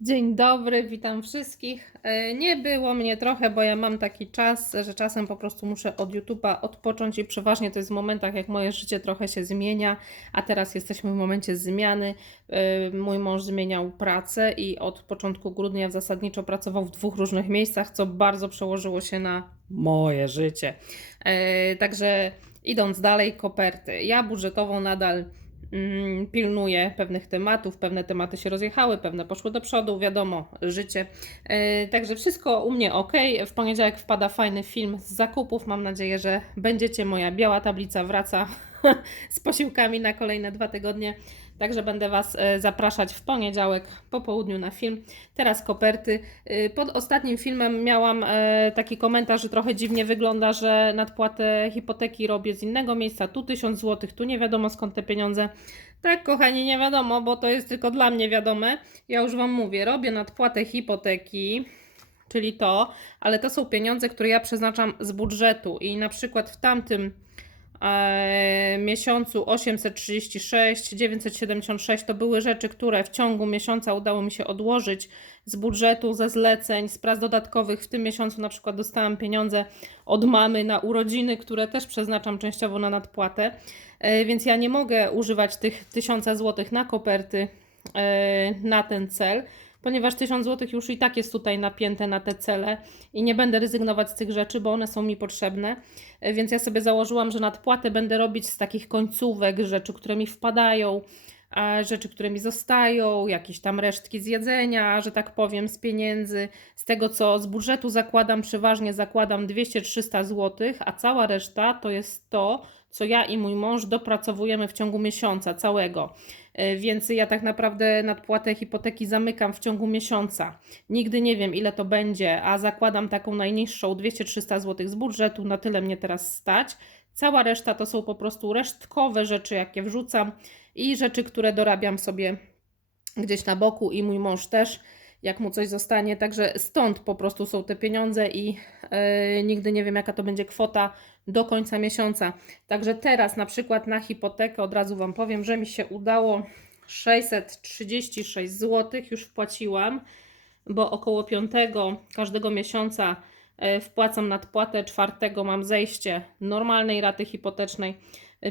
Dzień dobry, witam wszystkich. E, Nie było mnie trochę, bo ja mam taki czas, że czasem po prostu muszę od YouTube'a odpocząć i przeważnie to jest w momentach, jak moje życie trochę się zmienia, a teraz jesteśmy w momencie zmiany. E, Mój mąż zmieniał pracę i od początku grudnia zasadniczo pracował w dwóch różnych miejscach, co bardzo przełożyło się na moje życie. E, Także idąc dalej, koperty. Ja budżetową nadal mm, pilnuję pewnych tematów, pewne tematy się rozjechały, pewne poszły do przodu, wiadomo, życie. Yy, Także wszystko u mnie ok. W poniedziałek wpada fajny film z zakupów. Mam nadzieję, że będziecie. Moja biała tablica wraca z posiłkami na kolejne dwa tygodnie. Także będę Was e, zapraszać w poniedziałek po południu na film. Teraz koperty. Y, Pod ostatnim filmem miałam e, taki komentarz, że trochę dziwnie wygląda, że nadpłatę hipoteki robię z innego miejsca. Tu 1000 zł, tu nie wiadomo skąd te pieniądze. Tak, kochani, nie wiadomo, bo to jest tylko dla mnie wiadome. Ja już Wam mówię, robię nadpłatę hipoteki, czyli to, ale to są pieniądze, które ja przeznaczam z budżetu i na przykład w tamtym e, miesiącu 836, 976 to były rzeczy, które w ciągu miesiąca udało mi się odłożyć z budżetu, ze zleceń, z prac dodatkowych. W tym miesiącu na przykład dostałam pieniądze od mamy na urodziny, które też przeznaczam częściowo na nadpłatę, e, więc ja nie mogę używać tych 1000 zł na koperty e, na ten cel ponieważ 1000 zł już i tak jest tutaj napięte na te cele i nie będę rezygnować z tych rzeczy, bo one są mi potrzebne. E, Więc ja sobie założyłam, że nadpłatę będę robić z takich końcówek, rzeczy, które mi wpadają, rzeczy, które mi zostają, jakieś tam resztki z jedzenia, że tak powiem, z pieniędzy, z tego co z budżetu zakładam, przeważnie zakładam 200-300 zł, a cała reszta to jest to, co ja i mój mąż dopracowujemy w ciągu miesiąca całego. E, Więc ja tak naprawdę nadpłatę hipoteki zamykam w ciągu miesiąca. Nigdy nie wiem, ile to będzie, a zakładam taką najniższą 200-300 zł z budżetu, na tyle mnie teraz stać. Cała reszta to są po prostu resztkowe rzeczy, jakie wrzucam i rzeczy, które dorabiam sobie gdzieś na boku i mój mąż też, jak mu coś zostanie. Także stąd po prostu są te pieniądze i e, nigdy nie wiem, jaka to będzie kwota do końca miesiąca. Także teraz na przykład na hipotekę od razu Wam powiem, że mi się udało 636 zł już wpłaciłam, bo około 5 każdego miesiąca e, wpłacam nadpłatę, 4 mam zejście normalnej raty hipotecznej,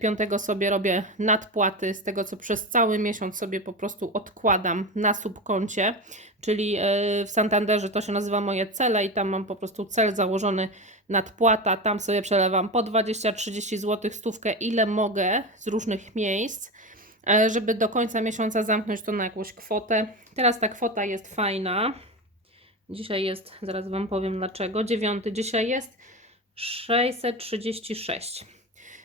5 sobie robię nadpłaty z tego, co przez cały miesiąc sobie po prostu odkładam na subkoncie, czyli e, w Santanderze to się nazywa moje cele i tam mam po prostu cel założony nadpłata, tam sobie przelewam po 20-30 zł stówkę, ile mogę z różnych miejsc, e, żeby do końca miesiąca zamknąć to na jakąś kwotę. Teraz ta kwota jest fajna. Dzisiaj jest, zaraz Wam powiem dlaczego, dziewiąty dzisiaj jest 636.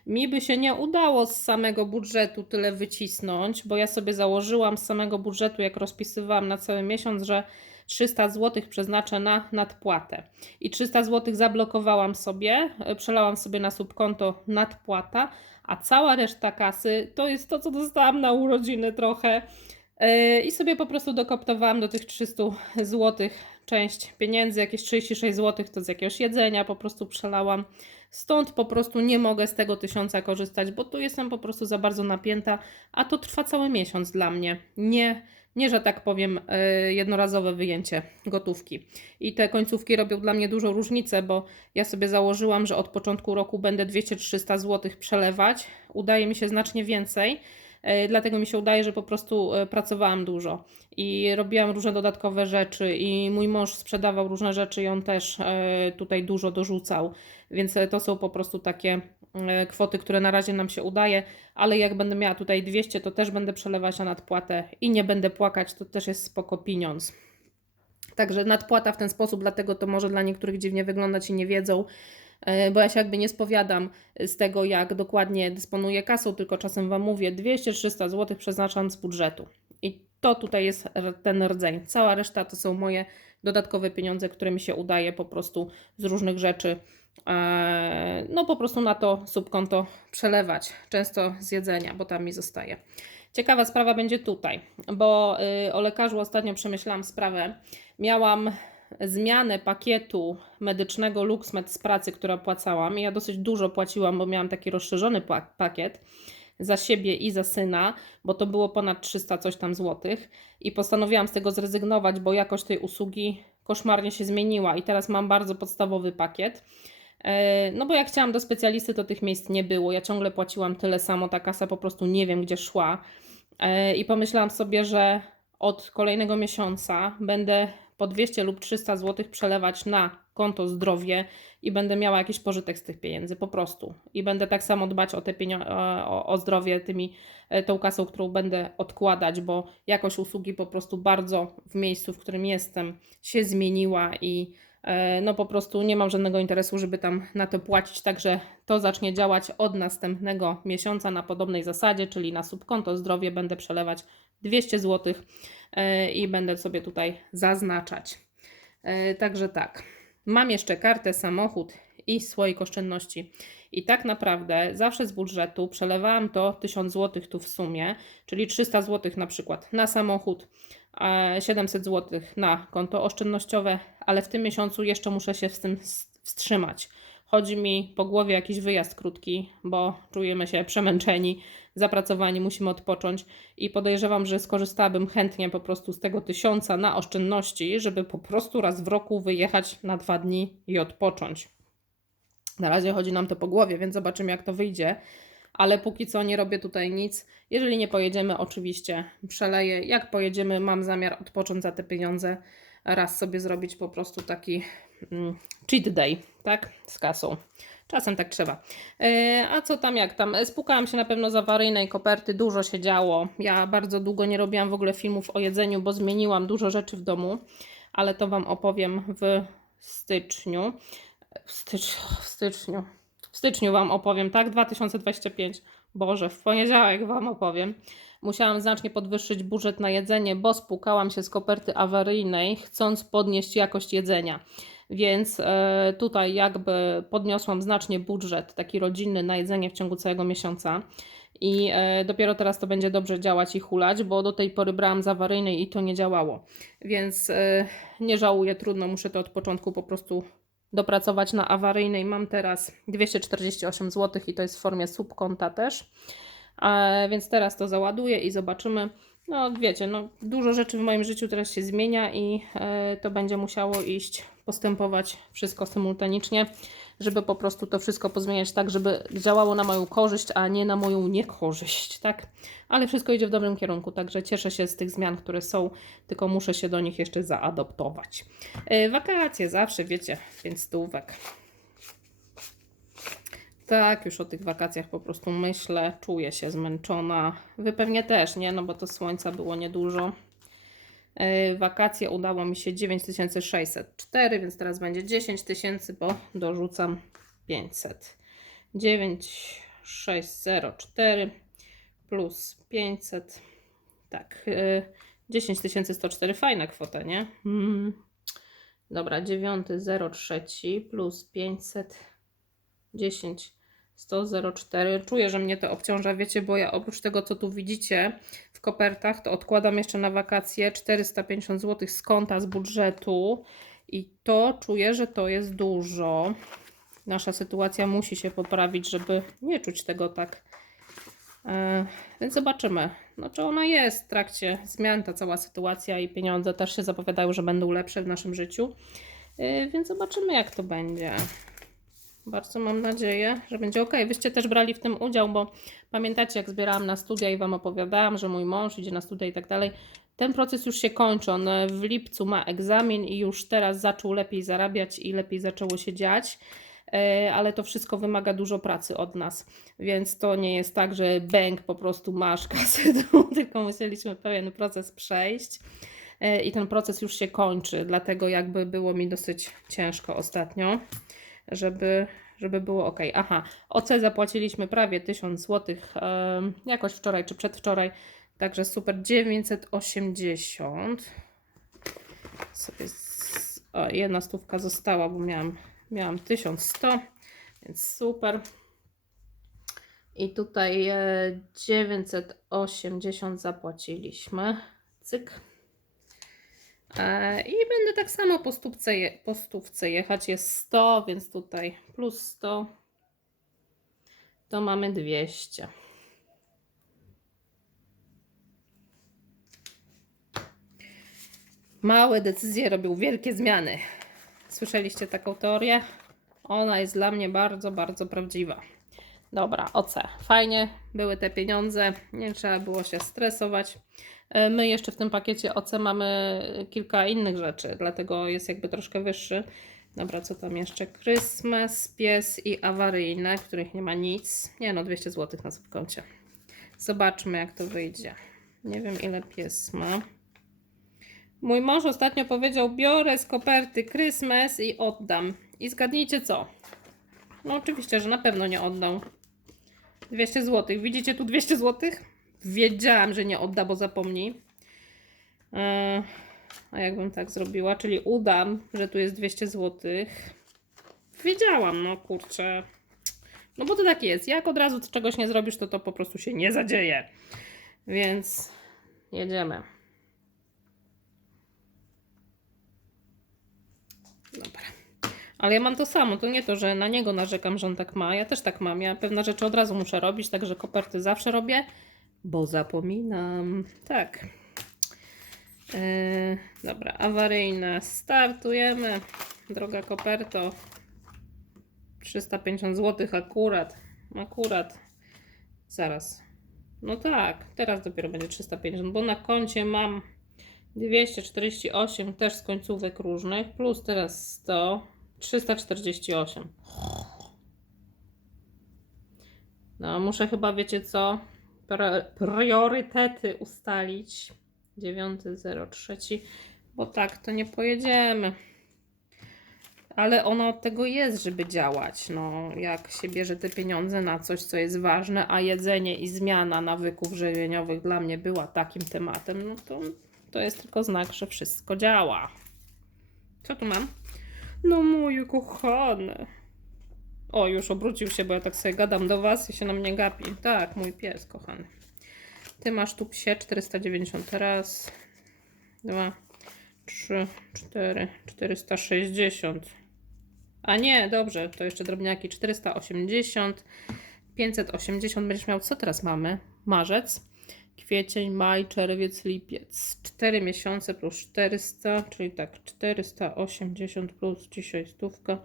Mi by się nie udało z samego budżetu tyle wycisnąć, bo ja sobie założyłam z samego budżetu, jak rozpisywałam na cały miesiąc, że 300 zł przeznaczę na nadpłatę. I 300 zł zablokowałam sobie, e, przelałam sobie na subkonto nadpłata, a cała reszta kasy to jest to, co dostałam na urodziny trochę. E, I sobie po prostu dokoptowałam do tych 300 zł część pieniędzy, jakieś 36 zł to z jakiegoś jedzenia po prostu przelałam. Stąd po prostu nie mogę z tego tysiąca korzystać, bo tu jestem po prostu za bardzo napięta, a to trwa cały miesiąc dla mnie. Nie, nie że tak powiem, yy, jednorazowe wyjęcie gotówki. I te końcówki robią dla mnie dużą różnicę, bo ja sobie założyłam, że od początku roku będę 200-300 zł przelewać. Udaje mi się znacznie więcej. E, Dlatego mi się udaje, że po prostu e, pracowałam dużo i robiłam różne dodatkowe rzeczy, i mój mąż sprzedawał różne rzeczy, i on też e, tutaj dużo dorzucał. Więc to są po prostu takie kwoty, które na razie nam się udaje, ale jak będę miała tutaj 200, to też będę przelewać na nadpłatę i nie będę płakać, to też jest spoko pieniądz. Także nadpłata w ten sposób, dlatego to może dla niektórych dziwnie wyglądać i nie wiedzą, bo ja się jakby nie spowiadam z tego, jak dokładnie dysponuję kasą, tylko czasem Wam mówię 200-300 zł przeznaczam z budżetu. I to tutaj jest ten rdzeń. Cała reszta to są moje dodatkowe pieniądze, które mi się udaje po prostu z różnych rzeczy, e, no po prostu na to subkonto przelewać, często z jedzenia, bo tam mi zostaje. Ciekawa sprawa będzie tutaj, bo y, o lekarzu ostatnio przemyślałam sprawę. Miałam zmianę pakietu medycznego LuxMed z pracy, która płacałam. I ja dosyć dużo płaciłam, bo miałam taki rozszerzony pa- pakiet. za siebie i za syna, bo to było ponad 300 coś tam złotych i postanowiłam z tego zrezygnować, bo jakość tej usługi koszmarnie się zmieniła i teraz mam bardzo podstawowy pakiet. E, No bo jak chciałam do specjalisty, to tych miejsc nie było. Ja ciągle płaciłam tyle samo, ta kasa po prostu nie wiem gdzie szła. E, I pomyślałam sobie, że od kolejnego miesiąca będę po 200 lub 300 zł przelewać na konto zdrowie i będę miała jakiś pożytek z tych pieniędzy po prostu. I będę tak samo dbać o te pienio- o, o zdrowie tymi, e, tą kasą, którą będę odkładać, bo jakość usługi po prostu bardzo w miejscu, w którym jestem, się zmieniła i e, no po prostu nie mam żadnego interesu, żeby tam na to płacić, także to zacznie działać od następnego miesiąca na podobnej zasadzie, czyli na subkonto zdrowie będę przelewać 200 zł e, i będę sobie tutaj zaznaczać. E, Także tak. Mam jeszcze kartę, samochód i swoich oszczędności. I tak naprawdę zawsze z budżetu przelewałam to 1000 zł tu w sumie, czyli 300 zł na przykład na samochód, e, 700 zł na konto oszczędnościowe, ale w tym miesiącu jeszcze muszę się z tym wstrzymać. Chodzi mi po głowie jakiś wyjazd krótki, bo czujemy się przemęczeni, zapracowani, musimy odpocząć i podejrzewam, że skorzystałabym chętnie po prostu z tego tysiąca na oszczędności, żeby po prostu raz w roku wyjechać na dwa dni i odpocząć. Na razie chodzi nam to po głowie, więc zobaczymy, jak to wyjdzie. Ale póki co nie robię tutaj nic. Jeżeli nie pojedziemy, oczywiście przeleję. Jak pojedziemy, mam zamiar odpocząć za te pieniądze. Raz sobie zrobić po prostu taki mm, cheat day, tak? Z kasą. Czasem tak trzeba. E, a co tam, jak tam? E, Spukałam się na pewno z awaryjnej koperty, dużo się działo. Ja bardzo długo nie robiłam w ogóle filmów o jedzeniu, bo zmieniłam dużo rzeczy w domu, ale to Wam opowiem w styczniu. W, stycz, w styczniu. W styczniu Wam opowiem, tak? 2025. Boże, w poniedziałek Wam opowiem. Musiałam znacznie podwyższyć budżet na jedzenie, bo spłukałam się z koperty awaryjnej, chcąc podnieść jakość jedzenia. Więc e, tutaj jakby podniosłam znacznie budżet taki rodzinny na jedzenie w ciągu całego miesiąca. I e, dopiero teraz to będzie dobrze działać i hulać, bo do tej pory brałam z awaryjnej i to nie działało. Więc e, nie żałuję, trudno, muszę to od początku po prostu dopracować na awaryjnej. Mam teraz 248 zł i to jest w formie subkonta też. Więc teraz to załaduję i zobaczymy. No wiecie, no, dużo rzeczy w moim życiu teraz się zmienia i to będzie musiało iść, postępować wszystko symultanicznie, żeby po prostu to wszystko pozmieniać tak, żeby działało na moją korzyść, a nie na moją niekorzyść, tak? Ale wszystko idzie w dobrym kierunku, także cieszę się z tych zmian, które są, tylko muszę się do nich jeszcze zaadoptować. E, wakacje zawsze, wiecie, więc stówek. Tak, już o tych wakacjach po prostu myślę, czuję się zmęczona. Wy pewnie też, nie? No bo to słońca było niedużo. Yy, wakacje udało mi się 9604, więc teraz będzie 10 tysięcy, bo dorzucam 500. 9604 plus 500. Tak, yy, 10 104, fajna kwota, nie? Mm. Dobra, 903 plus 500. 10 104. Czuję, że mnie to obciąża, wiecie, bo ja oprócz tego, co tu widzicie w kopertach, to odkładam jeszcze na wakacje 450 zł z konta, z budżetu i to czuję, że to jest dużo. Nasza sytuacja musi się poprawić, żeby nie czuć tego tak. E, więc zobaczymy, no, czy ona jest w trakcie zmian, ta cała sytuacja i pieniądze też się zapowiadają, że będą lepsze w naszym życiu. E, więc zobaczymy, jak to będzie. Bardzo mam nadzieję, że będzie ok. Wyście też brali w tym udział, bo pamiętacie, jak zbierałam na studia i Wam opowiadałam, że mój mąż idzie na studia i tak dalej. Ten proces już się kończy. On e, w lipcu ma egzamin i już teraz zaczął lepiej zarabiać i lepiej zaczęło się dziać. E, Ale to wszystko wymaga dużo pracy od nas, więc to nie jest tak, że bęk po prostu masz kasę, tylko musieliśmy pewien proces przejść E, i ten proces już się kończy, dlatego jakby było mi dosyć ciężko ostatnio żeby, żeby było ok. Aha, OC zapłaciliśmy prawie 1000 zł jakoś wczoraj czy przedwczoraj, także super 980. Sobie z, o, jedna stówka została, bo miałam, miałam 1100, więc super. I tutaj e, 980 zapłaciliśmy. Cyk. E, I będę tak samo po stówce, je, po stówce jechać. Jest 100, więc tutaj plus 100. To mamy 200. Małe decyzje robią wielkie zmiany. Słyszeliście taką teorię? Ona jest dla mnie bardzo, bardzo prawdziwa. Dobra, OC. Fajnie były te pieniądze, nie trzeba było się stresować. E, My jeszcze w tym pakiecie OC mamy kilka innych rzeczy, dlatego jest jakby troszkę wyższy. Dobra, co tam jeszcze? Christmas, pies i awaryjne, których nie ma nic. Nie no, 200 zł na subkoncie. Zobaczmy, jak to wyjdzie. Nie wiem, ile pies ma. Mój mąż ostatnio powiedział: Biorę z koperty Christmas i oddam. I zgadnijcie co? No, oczywiście, że na pewno nie oddał. 200 zł. Widzicie tu 200 zł? Wiedziałam, że nie odda, bo zapomni. Eee, a jakbym tak zrobiła, czyli udam, że tu jest 200 zł. Wiedziałam, no kurczę. No bo to tak jest. Jak od razu czegoś nie zrobisz, to to po prostu się nie zadzieje. Więc jedziemy. Dobra. Ale ja mam to samo, to nie to, że na niego narzekam, że on tak ma. Ja też tak mam. Ja pewne rzeczy od razu muszę robić, także koperty zawsze robię, bo zapominam. Tak. Yy, dobra, awaryjne. Startujemy. Droga koperto. 350 zł akurat. Akurat. Zaraz. No tak, teraz dopiero będzie 350, bo na koncie mam 248 też z końcówek różnych, plus teraz 100, 348. No, muszę chyba, wiecie co, Pri- priorytety ustalić. 9.03, bo tak to nie pojedziemy. Ale ono od tego jest, żeby działać. No, jak się bierze te pieniądze na coś, co jest ważne, a jedzenie i zmiana nawyków żywieniowych dla mnie była takim tematem, no to, to jest tylko znak, że wszystko działa. Co tu mam? No mój kochany. O, już obrócił się, bo ja tak sobie gadam do was i się na mnie gapi. Tak, mój pies kochany. Ty masz tu psie 490 raz, dwa, trzy, cztery, 460. A nie, dobrze, to jeszcze drobniaki 480, 580 będziesz miał. Co teraz mamy? Marzec, kwiecień, maj, czerwiec, lipiec. 4 miesiące plus 400, czyli tak 480 plus dzisiaj stówka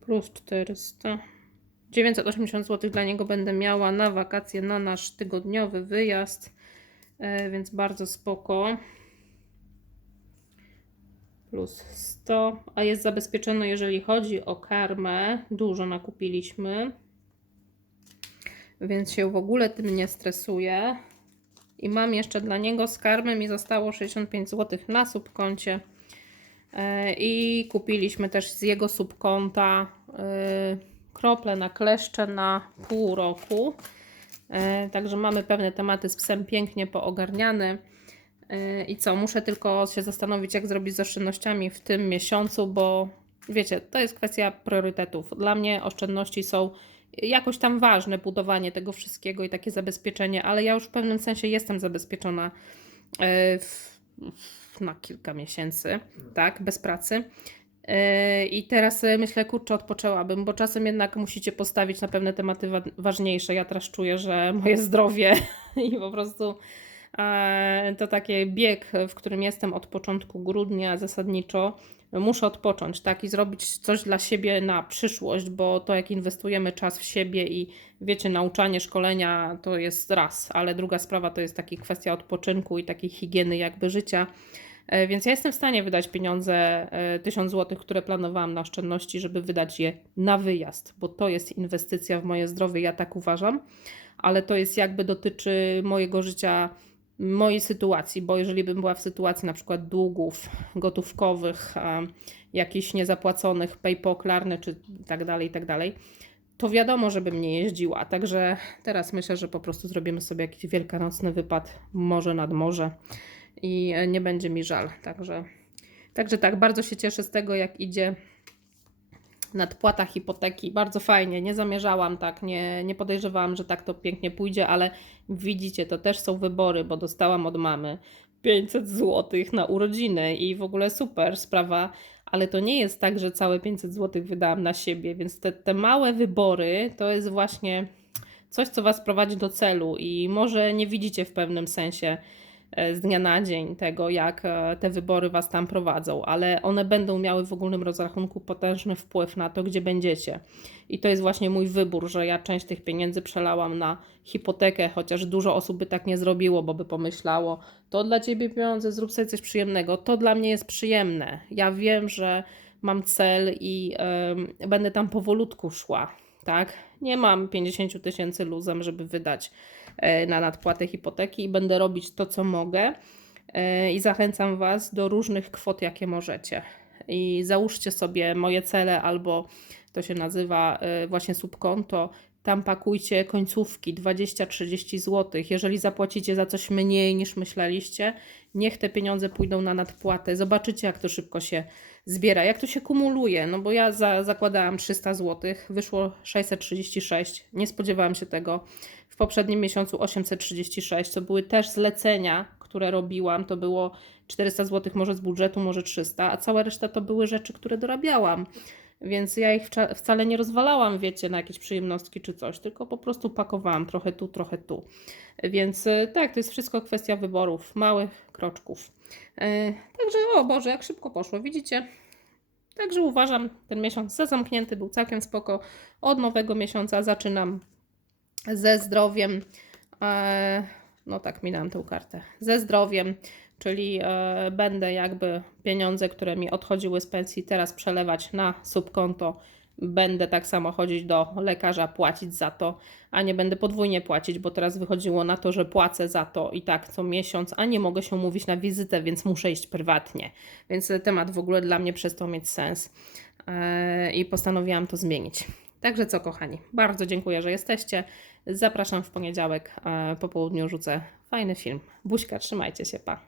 plus 400. 980 zł dla niego będę miała na wakacje, na nasz tygodniowy wyjazd, e, więc bardzo spoko. Plus 100, a jest zabezpieczone, jeżeli chodzi o karmę. Dużo nakupiliśmy, więc się w ogóle tym nie stresuję. I mam jeszcze dla niego z mi zostało 65 zł na subkoncie. E, I kupiliśmy też z jego subkonta e, krople na kleszcze na pół roku. E, Także mamy pewne tematy z psem pięknie poogarniane. I co, muszę tylko się zastanowić, jak zrobić z oszczędnościami w tym miesiącu, bo wiecie, to jest kwestia priorytetów. Dla mnie oszczędności są jakoś tam ważne, budowanie tego wszystkiego i takie zabezpieczenie, ale ja już w pewnym sensie jestem zabezpieczona e, w, na kilka miesięcy, tak, bez pracy. Yy, I teraz sobie myślę, kurczę, odpoczęłabym, bo czasem jednak musicie postawić na pewne tematy wa- ważniejsze. Ja teraz czuję, że moje zdrowie i po prostu e, to taki bieg, w którym jestem od początku grudnia zasadniczo. Muszę odpocząć, tak, i zrobić coś dla siebie na przyszłość, bo to jak inwestujemy czas w siebie i wiecie, nauczanie, szkolenia to jest raz, ale druga sprawa to jest taka kwestia odpoczynku i takiej higieny jakby życia. E, Więc ja jestem w stanie wydać pieniądze, e, 1000 zł, które planowałam na oszczędności, żeby wydać je na wyjazd, bo to jest inwestycja w moje zdrowie, ja tak uważam, ale to jest jakby dotyczy mojego życia, mojej sytuacji, bo jeżeli bym była w sytuacji na przykład długów gotówkowych, jakichś niezapłaconych, PayPal, Klarny czy tak dalej, tak dalej, to wiadomo, żebym nie jeździła. Także teraz myślę, że po prostu zrobimy sobie jakiś wielkanocny wypad morze nad morze i e, nie będzie mi żal. Także, także tak, bardzo się cieszę z tego, jak idzie nadpłata hipoteki. Bardzo fajnie. Nie zamierzałam tak, nie, nie podejrzewałam, że tak to pięknie pójdzie, ale widzicie, to też są wybory, bo dostałam od mamy 500 zł na urodziny i w ogóle super sprawa. Ale to nie jest tak, że całe 500 zł wydałam na siebie, więc te, te małe wybory to jest właśnie coś, co Was prowadzi do celu i może nie widzicie w pewnym sensie z dnia na dzień tego, jak e, te wybory Was tam prowadzą, ale one będą miały w ogólnym rozrachunku potężny wpływ na to, gdzie będziecie. I to jest właśnie mój wybór, że ja część tych pieniędzy przelałam na hipotekę, chociaż dużo osób by tak nie zrobiło, bo by pomyślało, to dla Ciebie pieniądze, zrób sobie coś przyjemnego. To dla mnie jest przyjemne. Ja wiem, że mam cel i em, będę tam powolutku szła, tak? Nie mam 50 tysięcy luzem, żeby wydać e, na nadpłatę hipoteki i będę robić to, co mogę. E, I zachęcam Was do różnych kwot, jakie możecie. I załóżcie sobie moje cele, albo to się nazywa e, właśnie subkonto. Tam pakujcie końcówki 20-30 zł. Jeżeli zapłacicie za coś mniej niż myśleliście, niech te pieniądze pójdą na nadpłatę. Zobaczycie, jak to szybko się zbiera, jak to się kumuluje. No bo ja za, zakładałam 300 zł, wyszło 636. Nie spodziewałam się tego. W poprzednim miesiącu 836. To były też zlecenia, które robiłam. To było 400 zł może z budżetu, może 300, a cała reszta to były rzeczy, które dorabiałam. Więc ja ich wcale nie rozwalałam, wiecie, na jakieś przyjemnostki czy coś, tylko po prostu pakowałam trochę tu, trochę tu. Więc y, tak, to jest wszystko kwestia wyborów, małych kroczków. E, Także, o Boże, jak szybko poszło, widzicie? Także uważam, ten miesiąc za zamknięty był całkiem spoko. Od nowego miesiąca zaczynam ze zdrowiem. E, no tak, minęłam tę kartę. Ze zdrowiem, czyli e, będę jakby pieniądze, które mi odchodziły z pensji, teraz przelewać na subkonto. Będę tak samo chodzić do lekarza, płacić za to, a nie będę podwójnie płacić, bo teraz wychodziło na to, że płacę za to i tak co miesiąc, a nie mogę się umówić na wizytę, więc muszę iść prywatnie. Więc temat w ogóle dla mnie przestał mieć sens e, i postanowiłam to zmienić. Także co, kochani, bardzo dziękuję, że jesteście. Zapraszam w poniedziałek e, po południu, rzucę fajny film. Buźka, trzymajcie się, pa.